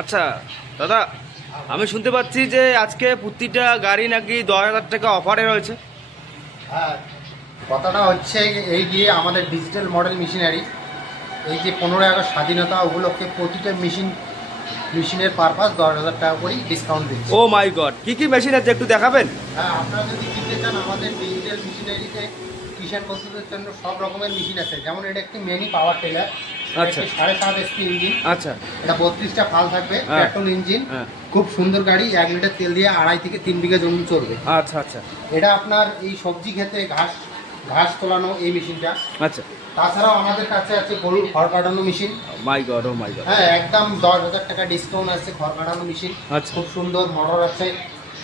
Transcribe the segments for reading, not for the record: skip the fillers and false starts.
আচ্ছা দাদা, আমি শুনতে পাচ্ছি যে আজকে প্রতিটা গাড়ি নাকি 10,000 টাকা অফারে রয়েছে। হ্যাঁ, কথাটা হচ্ছে এই যে আমাদের ডিজিটাল মডেল মেশিনারি, এই যে 15ই আগস্ট স্বাধীনতা উপলক্ষে প্রতিটা মেশিনের পারপাস 10,000 টাকা করেই ডিসকাউন্ট দিচ্ছে। ও মাই গড, কি কি মেশিন আছে একটু দেখাবেন? হ্যাঁ, আপনারা যদি কিনতে চান আমাদের ডিজিটাল মেশিনারিতে কিষাণ পদ্ধতির জন্য সব রকমের মেশিন আছে। যেমন এটা একটি মিনি পাওয়ার টেলার, আচ্ছা। 7.5 HP ইঞ্জিন, আচ্ছা এটা 32টা ফাল থাকবে, হ্যাঁ। পেট্রোল ইঞ্জিন, হ্যাঁ। খুব সুন্দর গাড়ি। 1 লিটার তেল দিয়ে 2.5 থেকে 3 বিঘা জমি চলবে। আচ্ছা আচ্ছা এটা আপনার এই সবজি খেতে ঘাস তোলানো এই মেশিনটা। আচ্ছা। তাছাড়াও আমাদের কাছে আছে গরুর খড় কাটানো মেশিন। মাই গড, ও মাই গড। হ্যাঁ, একদম 10,000 টাকা ডিসকাউন্ট আছে খড় কাটানো মেশিন। আচ্ছা। খুব সুন্দর মোটর আছে,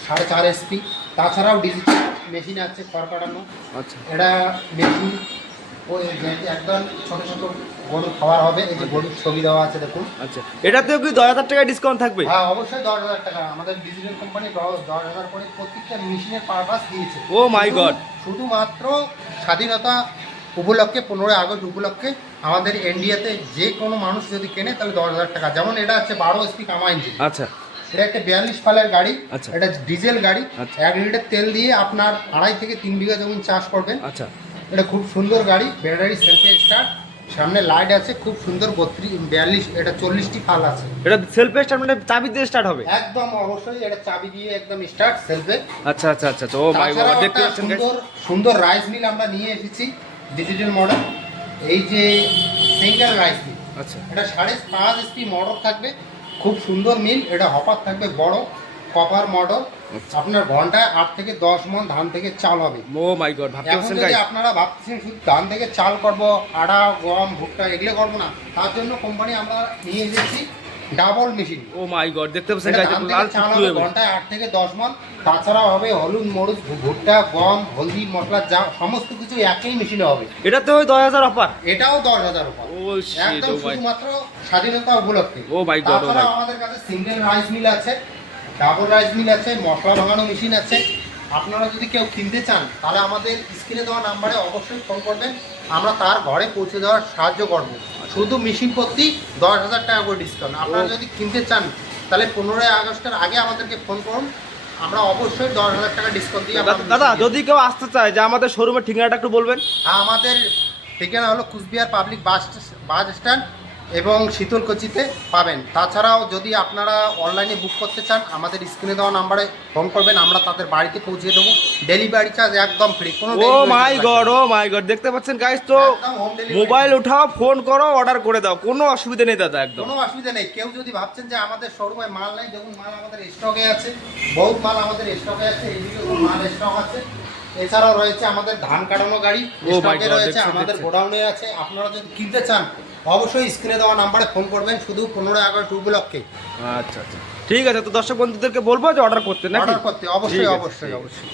4.5 HP। তাছাড়াও ডিজিটাল মেশিন আছে খড় কাটানো। আচ্ছা এটা মেশিন ওই একদম ছোট ছোট গরুর খাবার হবে। এই যে গরুর ছবি দেওয়া আছে দেখুন। আচ্ছা, এটাতেও কি 10,000 টাকা ডিসকাউন্ট থাকবে? হ্যাঁ, অবশ্যই 10,000 টাকা। আমাদের ডিজিটাল কোম্পানি 10,000 করে প্রত্যেকটা মেশিনের পারপাস দিয়েছে। ও মাই গড। শুধুমাত্র স্বাধীনতা উপলক্ষে, 15ই আগস্ট উপলক্ষে আমাদের ইন্ডিয়াতে যে কোনো মানুষ যদি কেনে তাহলে 10,000 টাকা। যেমন এটা হচ্ছে 12 HP কামা ইঞ্জিন। আচ্ছা এটা একটা 42 ফালের গাড়ি। আচ্ছা। এটা ডিজেল গাড়ি। আচ্ছা। 1 লিটার তেল দিয়ে আপনার 2.5 থেকে 3 বিঘা জমি চাষ করবেন। আচ্ছা এটা খুব সুন্দর গাড়ি, ব্যাটারি সেলফে স্টার্ট, সামনে লাইট আছে, খুব সুন্দর। 42, এটা 40টি ফাল আছে। এটা সেলফ স্টার্ট মানে চাবি দিয়ে স্টার্ট হবে? একদম অবশ্যই এটা চাবি দিয়ে একদম স্টার্ট সেলফে। আচ্ছা আচ্ছা আচ্ছা। ও মাই গড, তাছাড়াও দেখতে একটা পাচ্ছেন guys? সুন্দর সুন্দর রাইস মিল আমরা নিয়ে এসেছি, ডিজিটাল মডেল। এই যে সিঙ্গেল রাইস মিল, আচ্ছা এটা 5.5 HP মোটর থাকবে, খুব সুন্দর মিল। এটা হপার থাকবে বড় কপার মডেল। আচ্ছা। আপনার ঘন্টায় 8 থেকে 10 মণ ধান থেকে চাল হবে। ও মাই গড, ভাবতে এখন পাচ্ছেন যদি গাইস? আপনারা ভাবছেন শুধু ধান থেকে চাল করব, আটা গম ভুট্টা এগুলো করবো না, তার জন্য কোম্পানি আমরা নিয়ে এসেছি ডাবল মেশিন। ও মাই গড, দেখতে পাচ্ছেন এটা গাইস? ধান লাল থেকে চাল টুকটুকে হবে হবে। ঘন্টায় 8 থেকে 10 মণ। তাছাড়াও হবে হলুদ মরিচ ভুট্টা গম হলদি মশলা যা সমস্ত কিছু একই মেশিনে হবে। এটাতে ওই 10,000 অফার? এটাও 10,000 উপর, ও শিট, একদম ও মাই, শুধুমাত্র স্বাধীনতা উপলক্ষে। ও মাই গড, ও তাছাড়াও মাই। আমাদের কাছে সিঙ্গেল রাইস মিল আছে, ডাবল রাইস মিল আছে, মশলা ভাঙানো মেশিন আছে। আপনারা যদি কেউ কিনতে চান তাহলে আমাদের স্ক্রিনে দেওয়া নাম্বারে অবশ্যই ফোন করবেন, আমরা তার ঘরে পৌঁছে দেওয়ার সাহায্য করব। শুধু মেশিন প্রতি 10,000 টাকা করে ডিসকাউন্ট। আপনারা যদি কিনতে চান তাহলে 15ই আগস্টের আগে আমাদেরকে ফোন করুন, আমরা অবশ্যই 10,000 টাকা ডিসকাউন্ট দিয়ে আপনাদের দাদা, মেশিন দিয়ে যদি কেউ আসতে চায় যে আমাদের শোরুমের ঠিকানাটা একটু বলবেন? দেব। আমাদের ঠিকানা হলো কুচবিহার পাবলিক বাস স্ট্যান্ড এবং শীতলকুচিতে পাবেন। তাছাড়াও যদি আপনারা অনলাইনে বুক করতে চান আমাদের স্ক্রিনে দেওয়া নাম্বারে ফোন করবেন, আমরা তাদের বাড়িতে পৌঁছে দেবো। ডেলিভারি চার্জ একদম ফ্রি, কোনো ও delivery মাই charge গড, লাগবে ও মাই গড, দেখতে পাচ্ছেন গাইস? তো না। একদম home delivery। মোবাইল উঠাও, ফোন করো, অর্ডার করে দাও, কোনো অসুবিধা নেই দাদা, একদম। কোনো অসুবিধা নেই। কেউ যদি ভাবছেন যে আমাদের শোরুমে মাল নেই, দেখুন মাল আমাদের স্টকে আছে, বহুত মাল আমাদের স্টকে আছে। এইদিকে মাল স্টক আছে। এছাড়াও রয়েছে আমাদের ধান কাটানো গাড়ি Oh my স্টকে God, রয়েছে, দেখছেন, আমাদের দেখছেন। গোডাউনে আছে। আপনারা যদি কিনতে চান অবশ্যই স্ক্রিনে দেওয়া নাম্বারে ফোন করবেন, শুধু 15ই আগস্ট উপলক্ষে আচ্ছা আচ্ছা, ঠিক আছে। তো দর্শক বন্ধুদেরকে বলবো যে অর্ডার করতে নাকি? অর্ডার করতে। ঠিক অবশ্যই আছে, অবশ্যই ঠিক আছে। অবশ্যই।